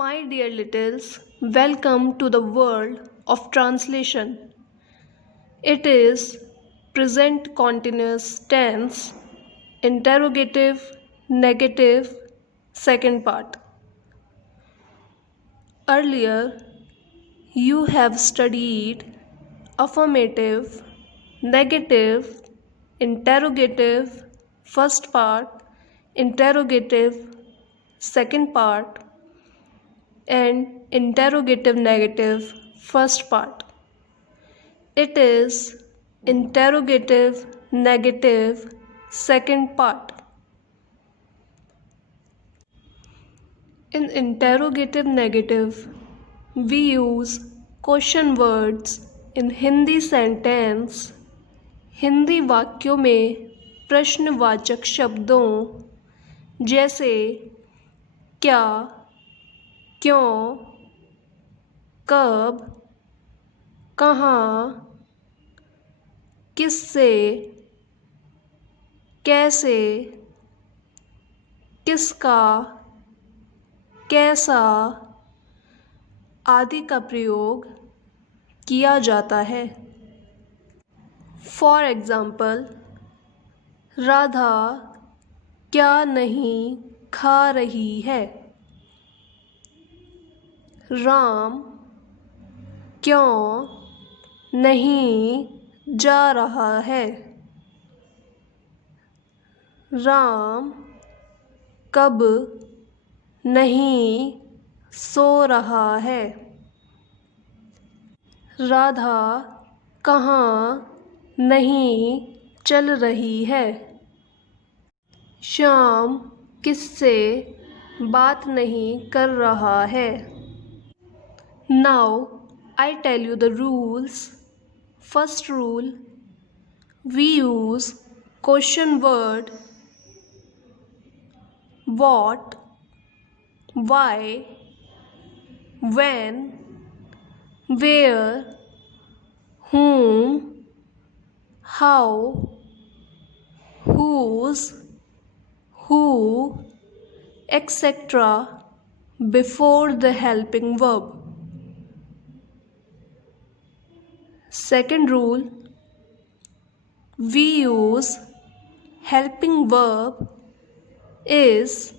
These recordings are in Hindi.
My dear littles, welcome to the world of translation. It is present continuous tense, interrogative, negative, second part. Earlier, you have studied affirmative, negative, interrogative, first part, interrogative, second part, and interrogative negative first part. It is interrogative negative second part. In interrogative negative, we use question words in Hindi sentence. Hindi वाक्यों में प्रश्नवाचक शब्दों जैसे क्या, क्यों, कब, कहाँ, किससे, कैसे, किसका, कैसा आदि का प्रयोग किया जाता है. फॉर एग्ज़ाम्पल, राधा क्या नहीं खा रही है. राम क्यों नहीं जा रहा है. राम कब नहीं सो रहा है. राधा कहाँ नहीं चल रही है. श्याम किससे बात नहीं कर रहा है. Now I tell you the rules. First rule, we use question word what, why, when, where, whom, how, whose, who, etc. before the helping verb. Second rule, we use helping verb is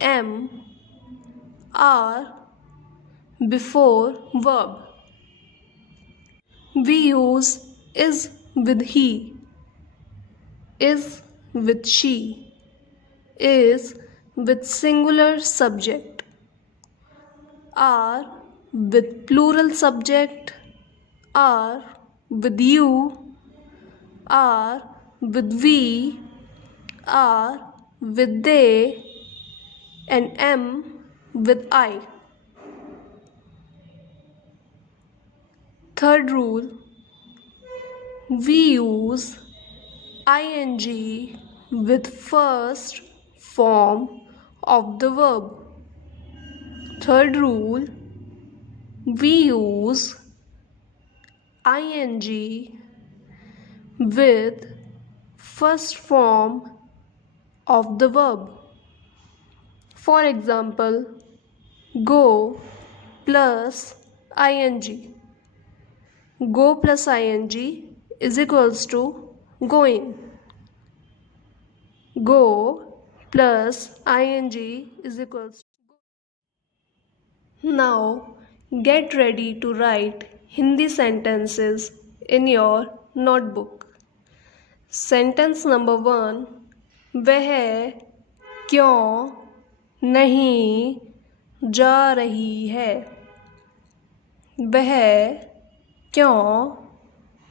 am, are before verb. We use is with he, is with she, is with singular subject, are with plural subject, are with you, are with we, are with they, and am with I. Third rule, we use ing with first form of the verb. Third rule, we use ing with first form of the verb. For example, go plus ing. Go plus ing is equals to going. Go plus ing is equals to. Now get ready to write Hindi sentences in your notebook. Sentence number 1, वह क्यों नहीं जा रही है. वह क्यों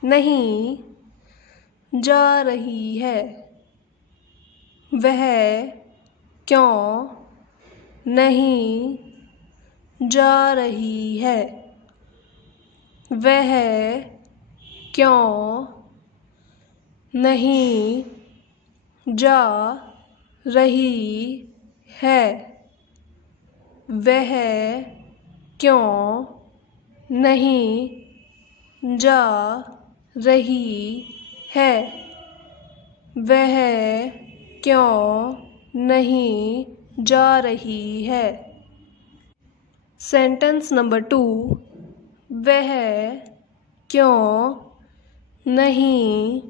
नहीं जा रही है. वह क्यों नहीं जा रही है. वह क्यों नहीं जा रही है. वह क्यों नहीं जा रही है. वह क्यों नहीं जा रही है. सेंटेंस नंबर 2, वह क्यों नहीं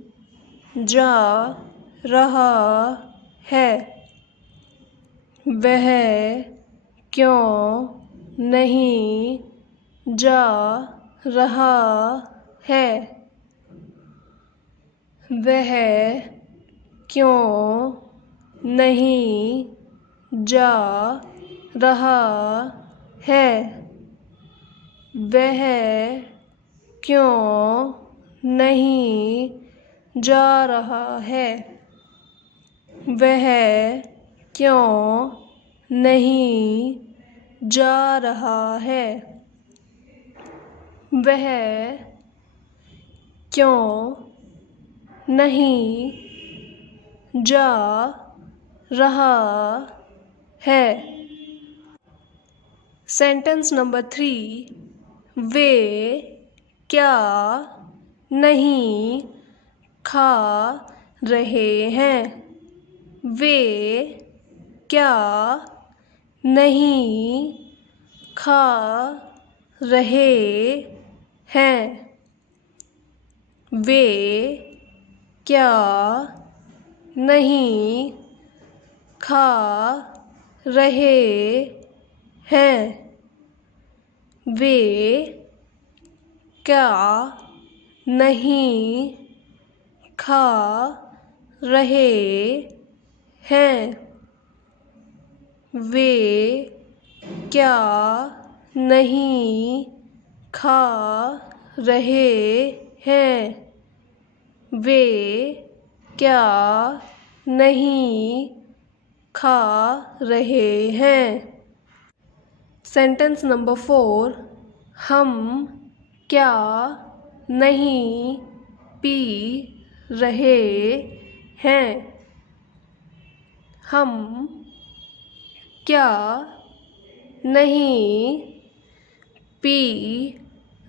जा रहा है? वह क्यों नहीं जा रहा है? वह क्यों नहीं जा रहा है? वह क्यों नहीं जा रहा है? वह क्यों नहीं जा रहा है? वह क्यों नहीं जा रहा है? सेंटेंस नंबर 3, वे क्या नहीं खा रहे हैं? वे क्या नहीं खा रहे हैं? वे क्या नहीं खा रहे हैं? वे क्या नहीं खा रहे हैं? वे क्या नहीं खा रहे हैं? वे क्या नहीं खा रहे हैं? सेंटेंस नंबर 4, हम क्या नहीं पी रहे हैं? हम क्या नहीं पी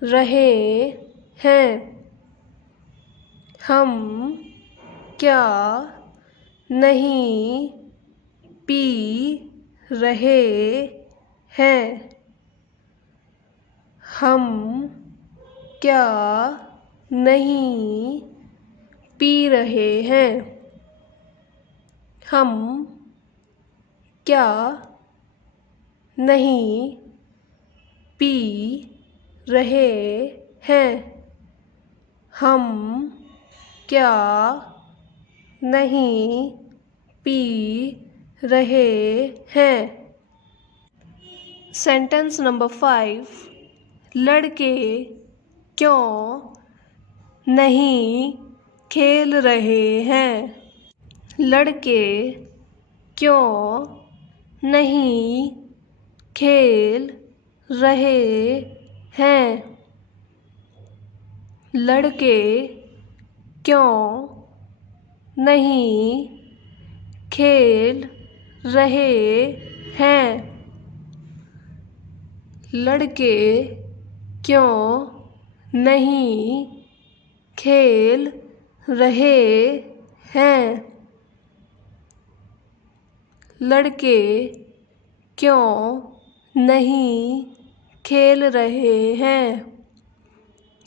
रहे हैं? हम क्या नहीं पी रहे हैं? हम क्या नहीं पी रहे हैं? हम क्या नहीं पी रहे हैं? हम क्या नहीं पी रहे हैं? सेंटेंस नंबर 5, लड़के क्यों नहीं खेल रहे हैं? लड़के क्यों नहीं खेल रहे हैं? लड़के क्यों नहीं खेल रहे हैं? लड़के क्यों नहीं खेल रहे हैं? लड़के क्यों नहीं खेल रहे हैं?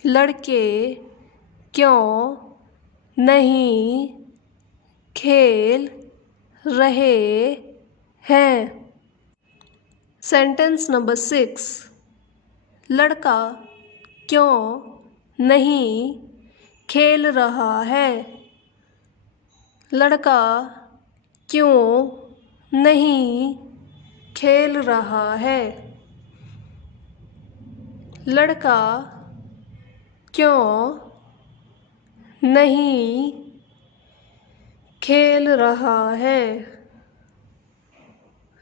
लड़के क्यों नहीं खेल रहे हैं? सेंटेंस नंबर 6, लड़का क्यों नहीं खेल रहा है? लड़का क्यों नहीं खेल रहा है? लड़का क्यों नहीं खेल रहा है?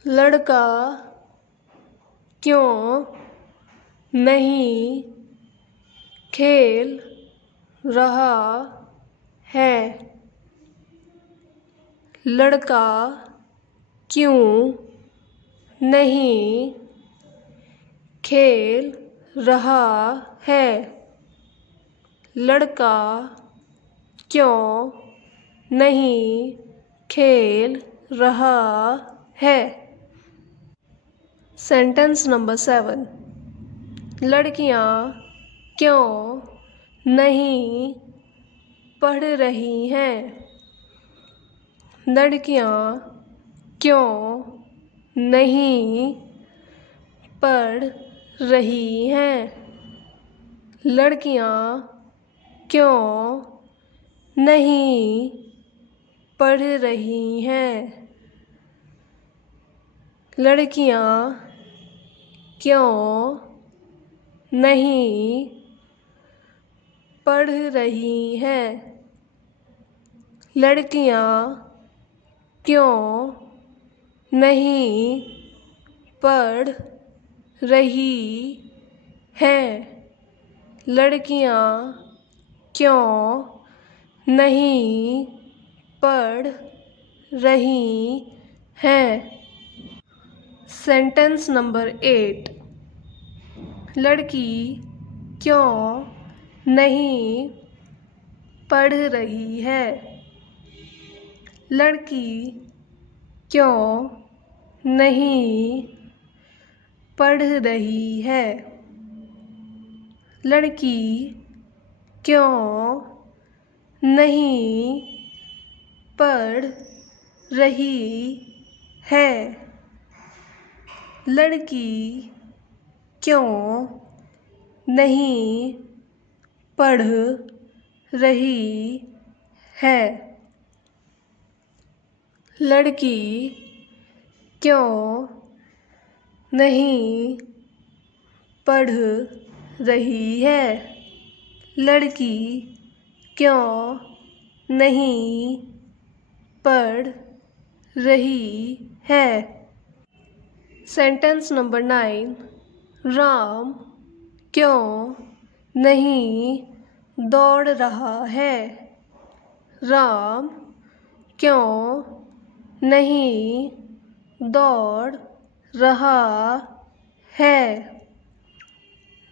लड़का क्यों नहीं खेल रहा है? लड़का क्यों नहीं खेल रहा है? लड़का क्यों नहीं खेल रहा है? सेंटेंस नंबर 7, लड़कियां क्यों नहीं पढ़ रही हैं? लड़कियां क्यों नहीं पढ़ रही हैं? लड़कियां क्यों नहीं पढ़ रही हैं? लड़कियां क्यों नहीं पढ़ रही हैं? लड़कियां क्यों नहीं पढ़ रही हैं? लड़कियां क्यों नहीं पढ़ रही हैं? सेंटेंस नंबर 8, लड़की क्यों नहीं पढ़ रही है? लड़की क्यों नहीं पढ़ रही है? लड़की क्यों नहीं पढ़ रही है? लड़की क्यों नहीं पढ़ रही है? लड़की क्यों नहीं पढ़ रही है? लड़की क्यों नहीं पढ़ रही है? सेंटेंस नंबर 9, राम क्यों नहीं दौड़ रहा है? राम क्यों नहीं दौड़ रहा है?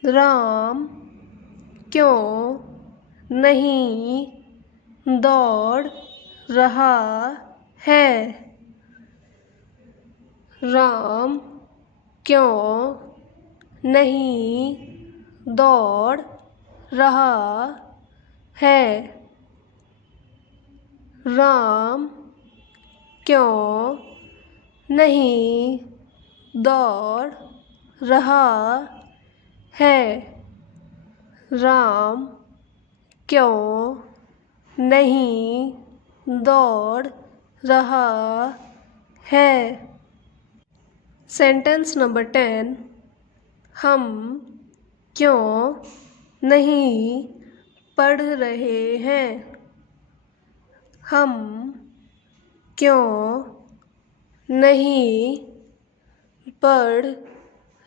राम क्यों नहीं दौड़ रहा है? राम क्यों नहीं दौड़ रहा है? राम क्यों नहीं दौड़ रहा है? राम क्यों नहीं दौड़ रहा है? सेंटेंस नंबर 10, हम क्यों नहीं पढ़ रहे हैं? हम क्यों नहीं पढ़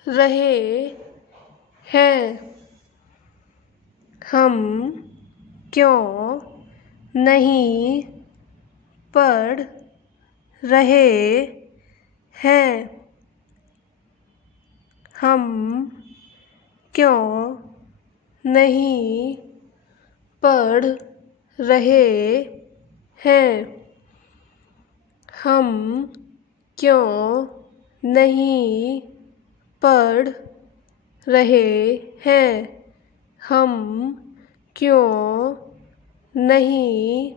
रहे हैं? हम क्यों नहीं पढ़ रहे हैं? हम क्यों नहीं पढ़ रहे हैं? हम क्यों नहीं पढ़ रहे हैं? हम क्यों नहीं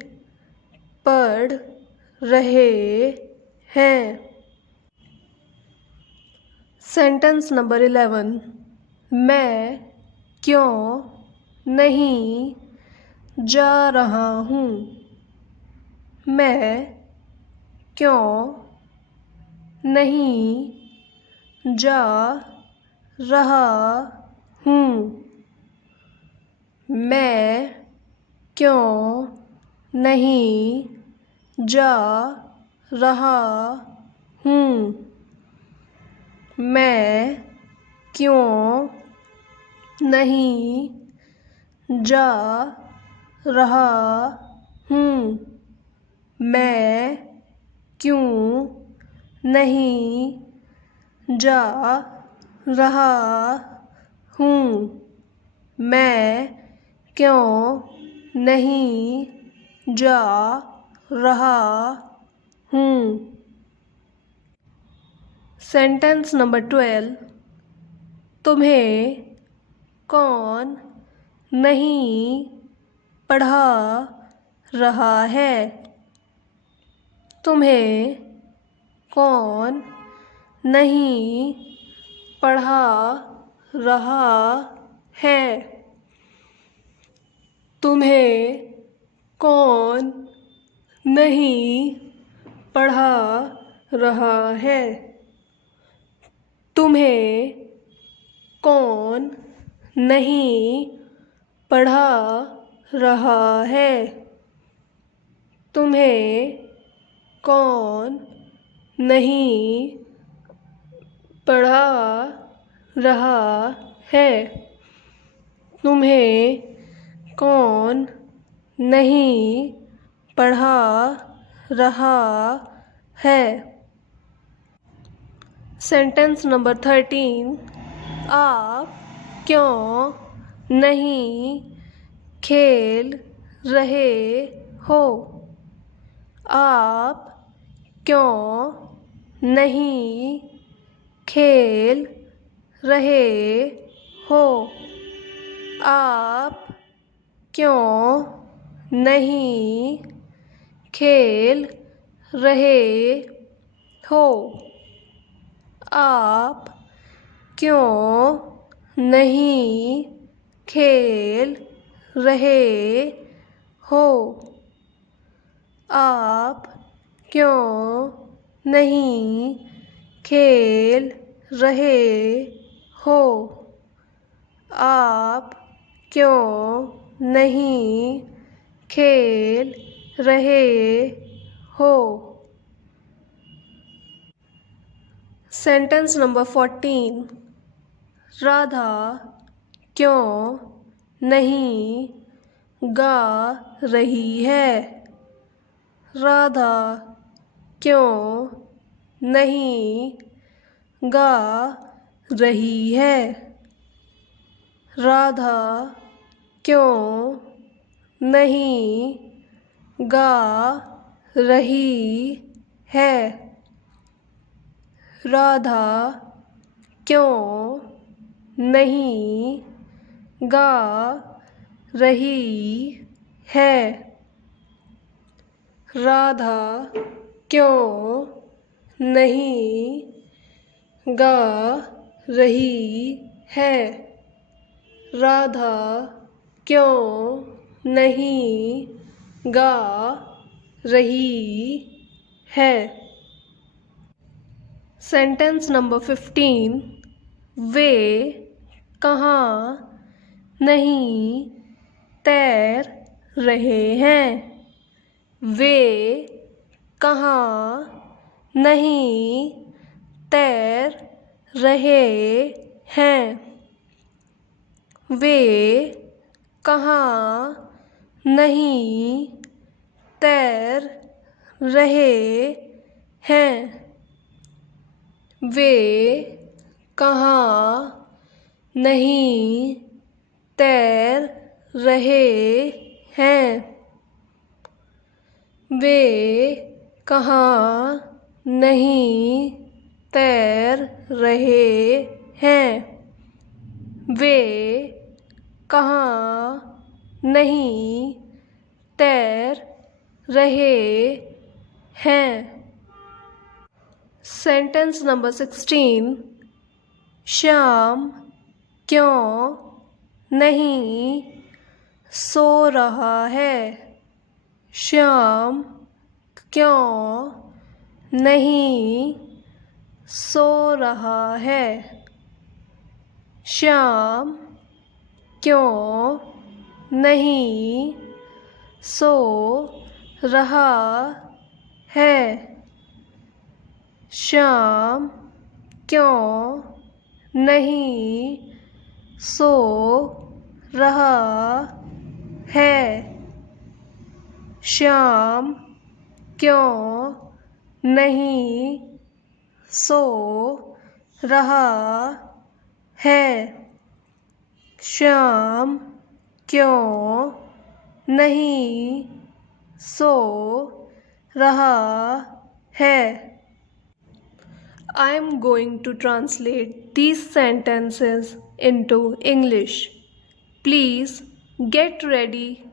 पढ़ रहे हैं? सेंटेंस नंबर 11, मैं क्यों नहीं जा रहा हूँ? मैं क्यों नहीं जा रहा हूँ? मैं क्यों नहीं जा रहा हूँ? मैं क्यों नहीं जा रहा हूँ? मैं क्यों नहीं जा रहा हूँ? मैं क्यों नहीं जा रहा हूँ? Sentence number 12। तुम्हें कौन नहीं पढ़ा रहा है? तुम्हें कौन नहीं पढ़ा रहा है? तुम्हें कौन नहीं पढ़ा रहा है? तुम्हें कौन नहीं पढ़ा रहा है? तुम्हें कौन नहीं पढ़ा रहा है? तुम्हें कौन नहीं पढ़ा रहा है? Sentence number 13। आप क्यों नहीं खेल रहे हो? आप क्यों नहीं खेल रहे हो? आप क्यों नहीं खेल रहे हो? आप क्यों नहीं खेल रहे हो? आप क्यों नहीं खेल रहे हो? आप क्यों नहीं खेल रहे हो? Sentence number 14। राधा क्यों नहीं गा रही है? राधा क्यों नहीं गा रही है? राधा क्यों नहीं गा रही है? राधा क्यों नहीं गा रही है? राधा क्यों नहीं गा रही है? राधा क्यों नहीं गा रही है? Sentence number 15। वे कहाँ नहीं तैर रहे हैं? वे कहाँ नहीं तैर रहे हैं? वे कहाँ नहीं तैर रहे हैं? वे कहाँ नहीं तैर रहे हैं? वे कहाँ नहीं तैर रहे हैं? वे कहाँ नहीं तैर रहे हैं? Sentence number 16। श्याम क्यों नहीं सो रहा है? श्याम क्यों नहीं सो रहा है? श्याम क्यों नहीं सो रहा है? श्याम क्यों नहीं सो रहा है? श्याम क्यों नहीं सो रहा है? श्याम क्यों नहीं सो रहा है? I am going to translate these sentences into English. Please get ready.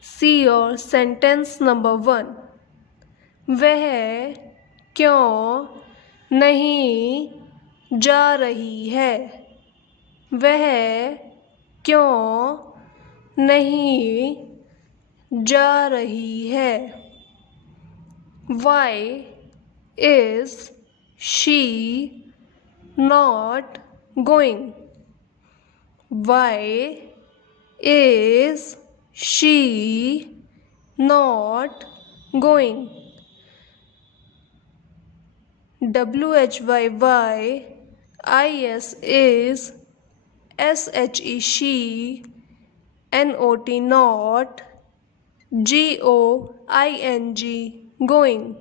See your sentence number 1. वह क्यों नहीं जा रही है? वह क्यों नहीं जा रही है? Why is she not going? Why is she not going? WHYYIS is SHE she, NOT not, GOING going.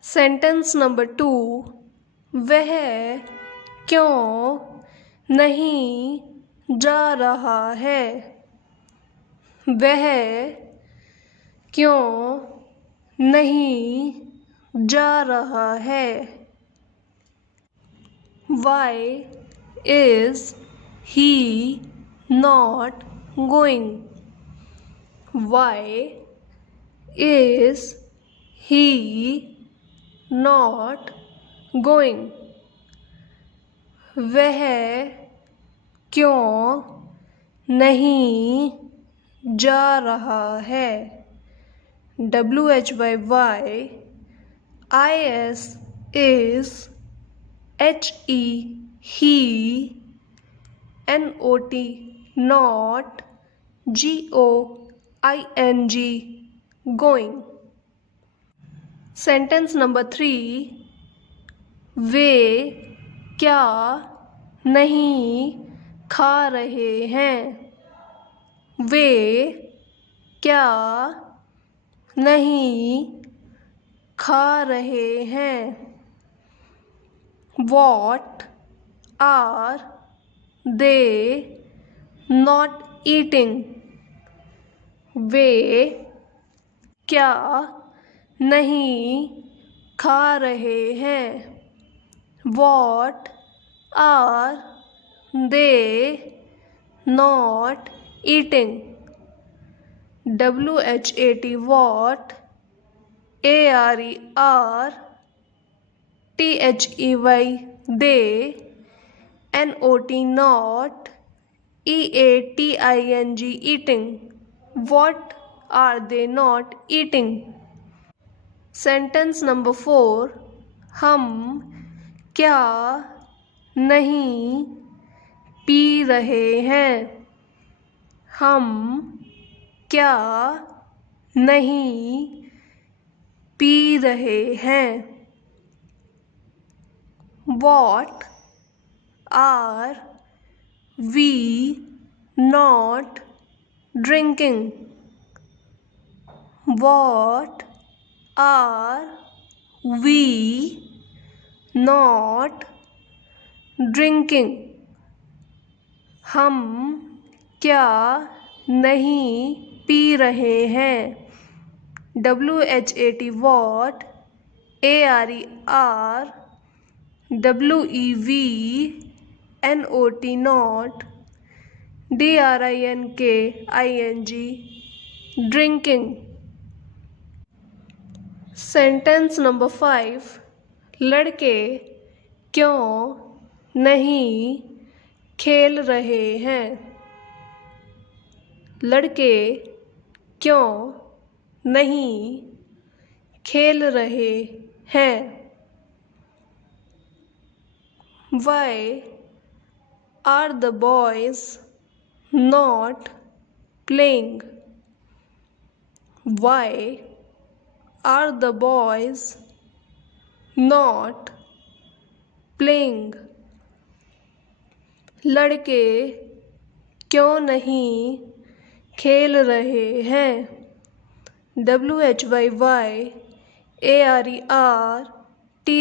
Sentence number 2. वह क्यों नहीं जा रहा है? वह क्यों नहीं जा रहा है? Why is he not going? Why is he not going? वह क्यों नहीं जा रहा है? WHYYIS is HE he, NOT not, GOING going. Sentence number 3. वे क्या नहीं खा रहे हैं? वे क्या नहीं खा रहे हैं? What are they not eating? वे क्या नहीं खा रहे हैं? What are they not eating? WHAT what, ARER THEY they, NOT not, EATING eating. What are they not eating? Sentence number 4. हम क्या नहीं पी रहे हैं? हम क्या नहीं पी रहे हैं? What are we not drinking? What are we not drinking? हम क्या नहीं पी रहे हैं? WHAT what, ARER WEV NOT not, DRINKING drinking. Sentence number 5. लड़के क्यों नहीं खेल रहे हैं? लड़के क्यों नहीं खेल रहे हैं? Why are the boys not playing? Why are the boys not playing? लड़के क्यों नहीं खेल रहे हैं? WHYYARER THE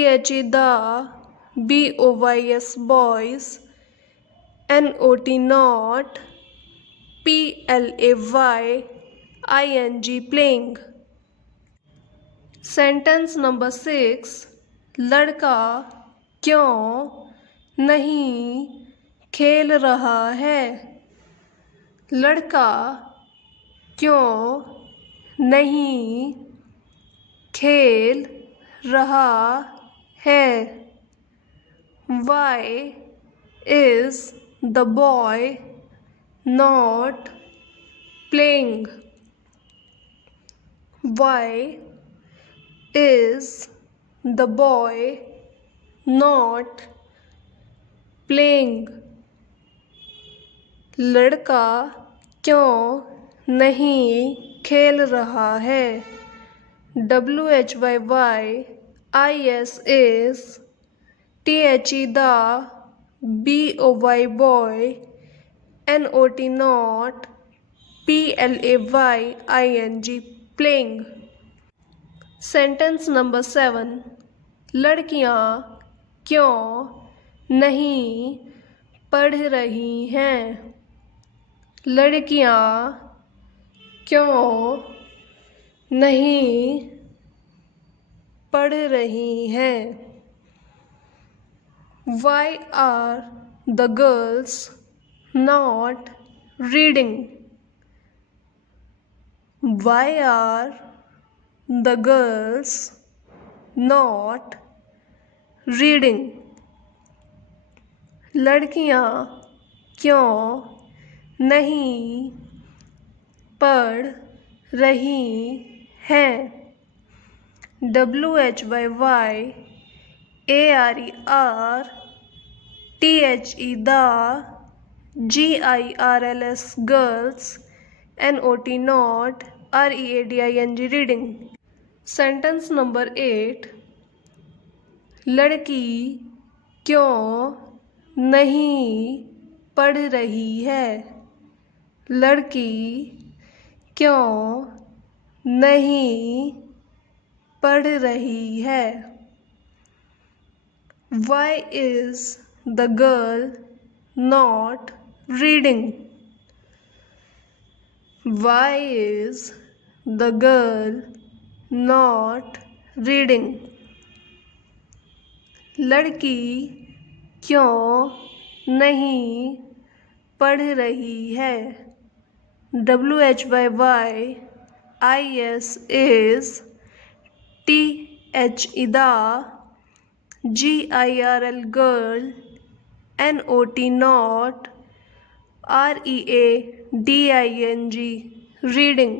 BOYS boys, NOT not, PLAYING playing. Sentence number 6. लड़का क्यों नहीं खेल रहा है? लड़का क्यों नहीं खेल रहा है? Why is the boy not playing? Why is the boy not playing? लड़का क्यों नहीं खेल रहा है? WHYYIS is THE the BOY boy NOT not PLAYING playing. Sentence number 7. लड़कियां क्यों नहीं पढ़ रही हैं? लड़कियां क्यों नहीं पढ़ रही हैं? Why are the girls not reading? Why are the girls not reading? लड़कियां क्यों नहीं पढ़ रही हैं? WHYYARER THE the GIRLS girls NOT not READING reading. Sentence number 8. लड़की क्यों नहीं पढ़ रही है? लड़की क्यों नहीं पढ़ रही है? Why is the girl not reading? Why is the girl not reading? लड़की क्यों नहीं पढ़ रही है? WHYYIS is THE the GIRL girl NOT not READING reading.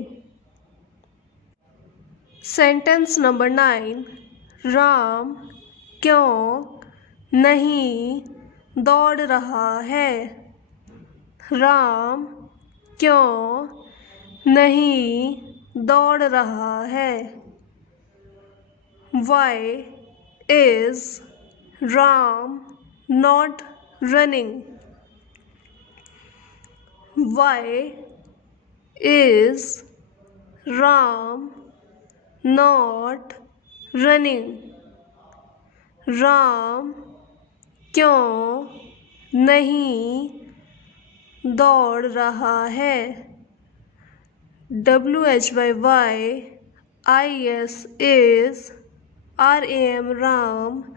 Sentence number 9. Ram क्यों नहीं दौड़ रहा है? राम क्यों नहीं दौड़ रहा है? Why is Ram not running? Why is Ram not running? Ram क्यों नहीं दौड़ रहा है? WHYYIS is RAM Ram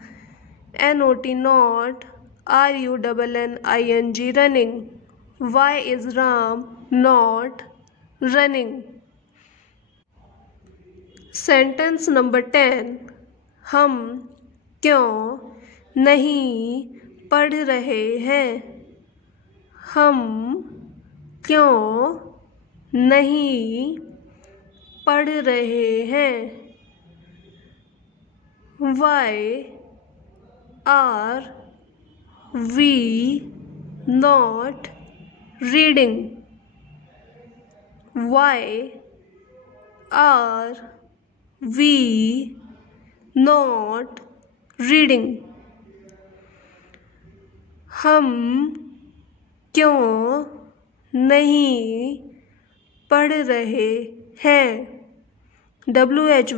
NOT not RUNNING running. Why is Ram not running? Sentence number 10. हम क्यों नहीं पढ़ रहे हैं? हम क्यों नहीं पढ़ रहे हैं? Why are we not reading? Why are we not reading? हम क्यों नहीं पढ़ रहे हैं? WHYYARER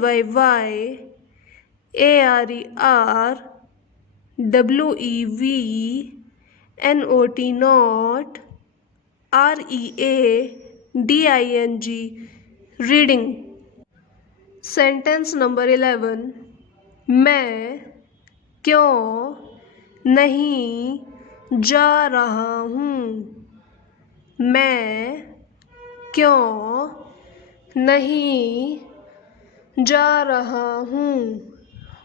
WEV NOT READING reading. Sentence number 11. मैं क्यों नहीं जा रहा हूँ। मैं क्यों नहीं जा रहा हूँ।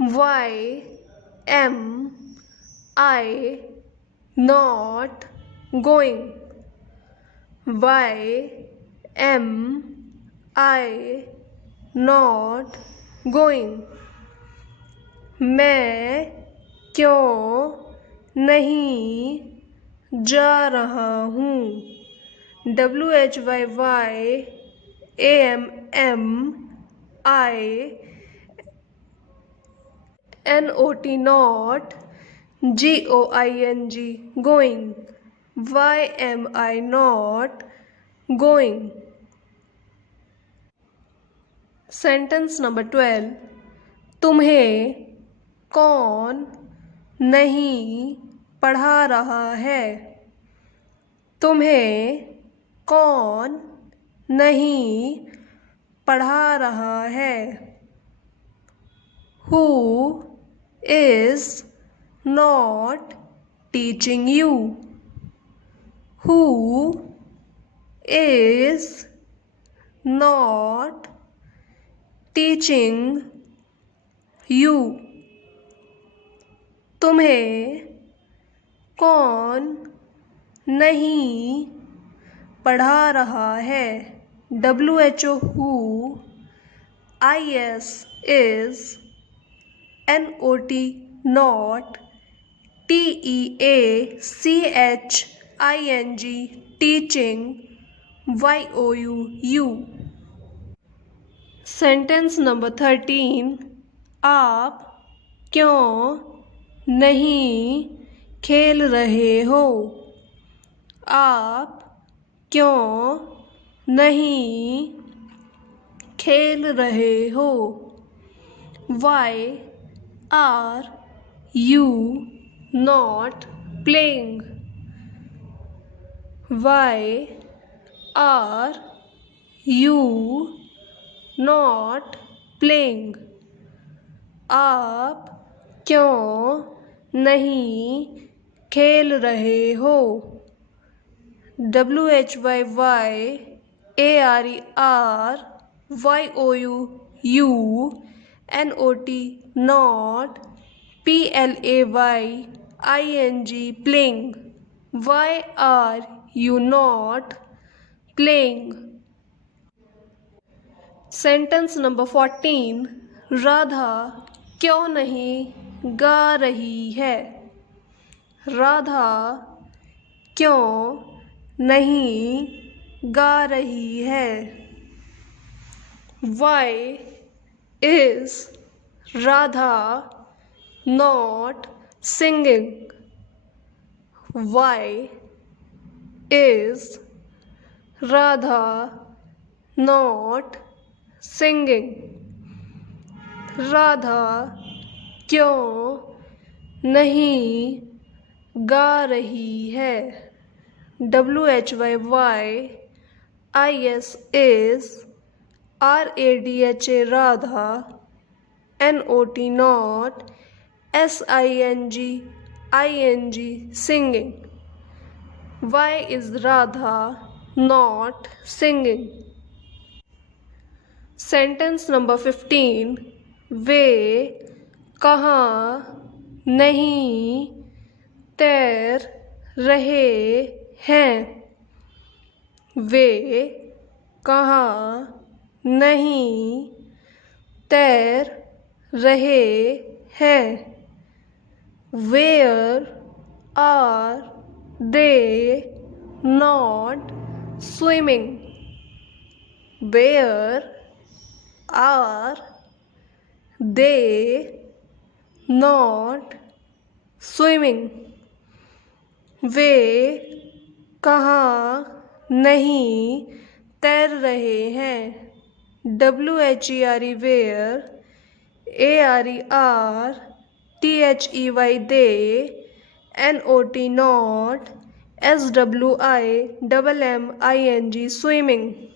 Why am I not going? Why am I not going? मैं क्यों नहीं जा रहा हूँ। WHYAMMINOT not GOING going. Why am I not going? Sentence number 12. तुम्हें कौन नहीं पढ़ा रहा है। तुम्हें कौन नहीं पढ़ा रहा है। Who is not teaching you? Who is not teaching you? तुम्हें कौन नहीं पढ़ा रहा है। WHO who, IS is, NOT not, TEACHING teaching, YOU. Sentence number 13. आप क्यों नहीं खेल रहे हो। आप क्यों नहीं खेल रहे हो। Why are you not playing? Why are you not playing? आप क्यों नहीं खेल रहे हो। WHYARERYOUNOT not PLAYING playing. Why are you not playing? Sentence number 14. Radha क्यों नहीं गा रही है। राधा क्यों नहीं गा रही है। Why is Radha not singing? Why is Radha not singing? Radha क्यों नहीं गा रही है। WHYYIS is RADHA Radha, NOT not, SINGING singing. Why is Radha not singing? Sentence number 15. वे कहाँ नहीं तैर रहे हैं। वे कहाँ नहीं तैर रहे हैं। Where are they not swimming? Where are they not swimming? वे कहाँ नहीं तैर रहे हैं। WHERE where, ARER THEY they, NOT not, SWIMMING swimming.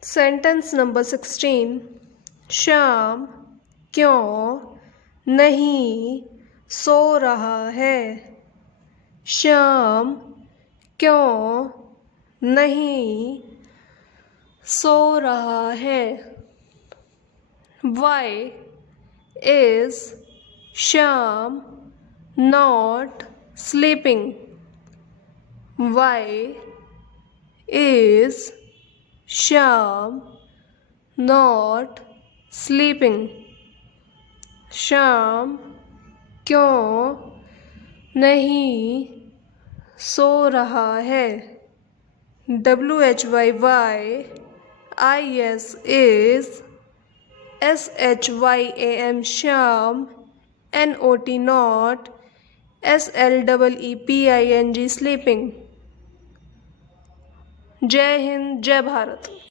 Sentence number 16. Shyam क्यों नहीं सो रहा है। श्याम क्यों नहीं सो रहा है। Why is Shyam not sleeping? Why is Shyam not sleeping? Shyam क्यों नहीं सो रहा है। WHYYIS is SHYAM Shyam NOT not SLEEPING sleeping। जय हिंद जय भारत।